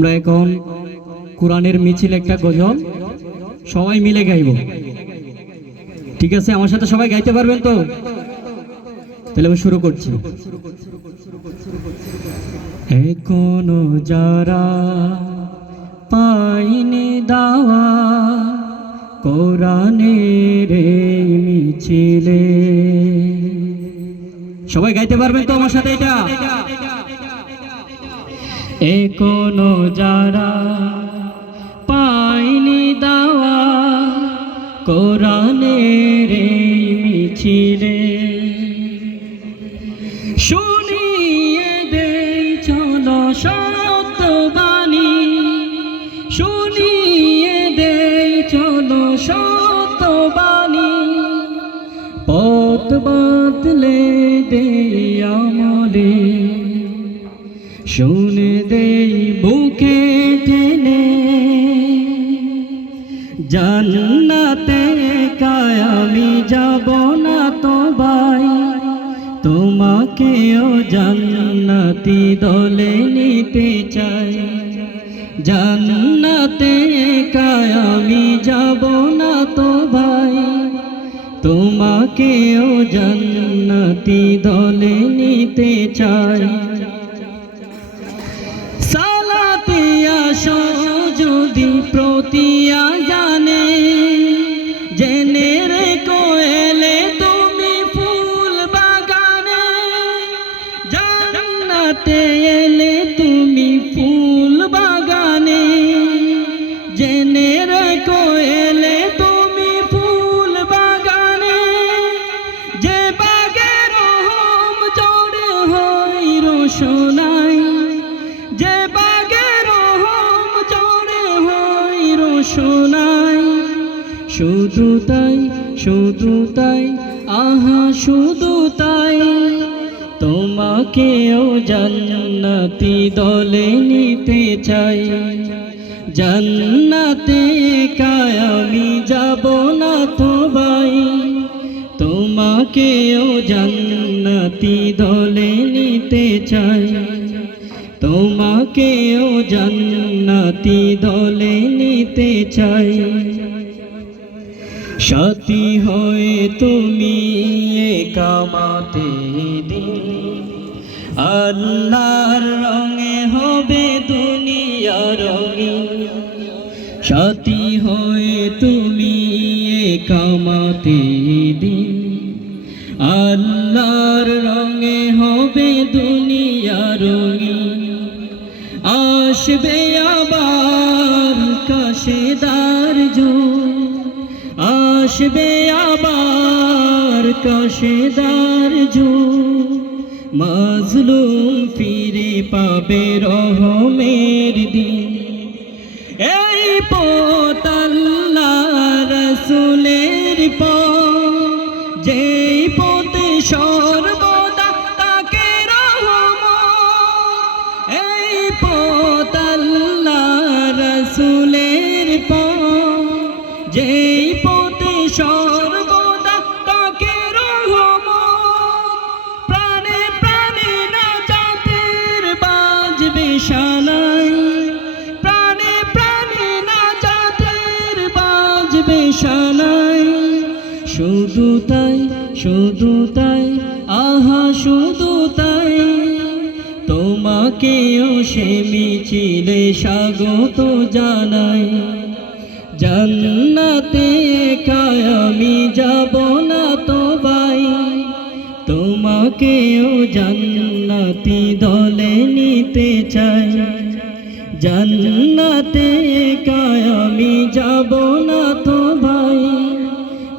আমরা এখন কোরআনের মিছিল একটা গজল, সবাই মিলে গাইব। ঠিক আছে? আমার সাথে সবাই গাইতে পারবেন তো? তাহলে আমি শুরু করছি। এখনও যারা পাইনি দাওয়া কোরআনের মিছিলে, সবাই গাইতে পারবেন তো আমার সাথে এটা? এখনও যারা পাইনি দাওয়া কোরআনের মিছিলে, শুনিয়ে দেই চলো সত্যবাণী, শুনিয়ে দেই চলো সত্যবাণী, পথ বাতলে দেই আমলে। শুনে দেই বুকে টেনে, জান্নাতে কায় আমি যাব না তো ভাই। তোমাকেও জান্নাতি দলে নিতে চাই। জান্নাতে কায় আমি যাব না তো ভাই। তোমাকেও জান্নাতি দলে নিতে চাই। যদি প্রতিয়া জানে, জেনে রে কোয়েলে তুমি ফুল বাগানে। জান্নাতে এলে তুমি ফুল বাগানে। জেনে রে কোয়েলে তুমি ফুল বাগানে। যে বাগের হোম জড়ে হই রোশনাই শুধু তাই শুধু তাই, আহা, শুধু তাই। তোমাকেও জান্নাতি দলে নিতে চাই। জান্নাতে কায় আমি যাব না তো ভাই। তোমাকেও জান্নাতি দলে নিতে চাই। তোমাকেও জান্নাতি দলে নিতে চাই। সাথী হয়ে তুমি কামাতে দিন। আল্লাহর রঙে হবে দুনিয়া রঙিন। সাথী হয়ে তুমি কামাতে দিন। আল্লাহর রঙে হবে দুনিয়া রঙিন। আসবে আবার আসবে আবার কাশেদার যুগ। মাজলুম ফিরে পাবে রহমের দিন। এই পথ আল্লাহ রসুলের পথ। যেই পথে সর্বদা তাকে রহম এই পথ আল্লাহ রসুলের পথ। যেই শুধু তাই শুধু তাই, আহা, শুধু তাই। তোমাকেও সে মিছিলে স্বাগত জানাই। জান্নাতে কায় আমি যাব না তো ভাই। তোমাকেও জান্নাতি দলে নিতে চাই। জান্নাতে কায় আমি যাব না তো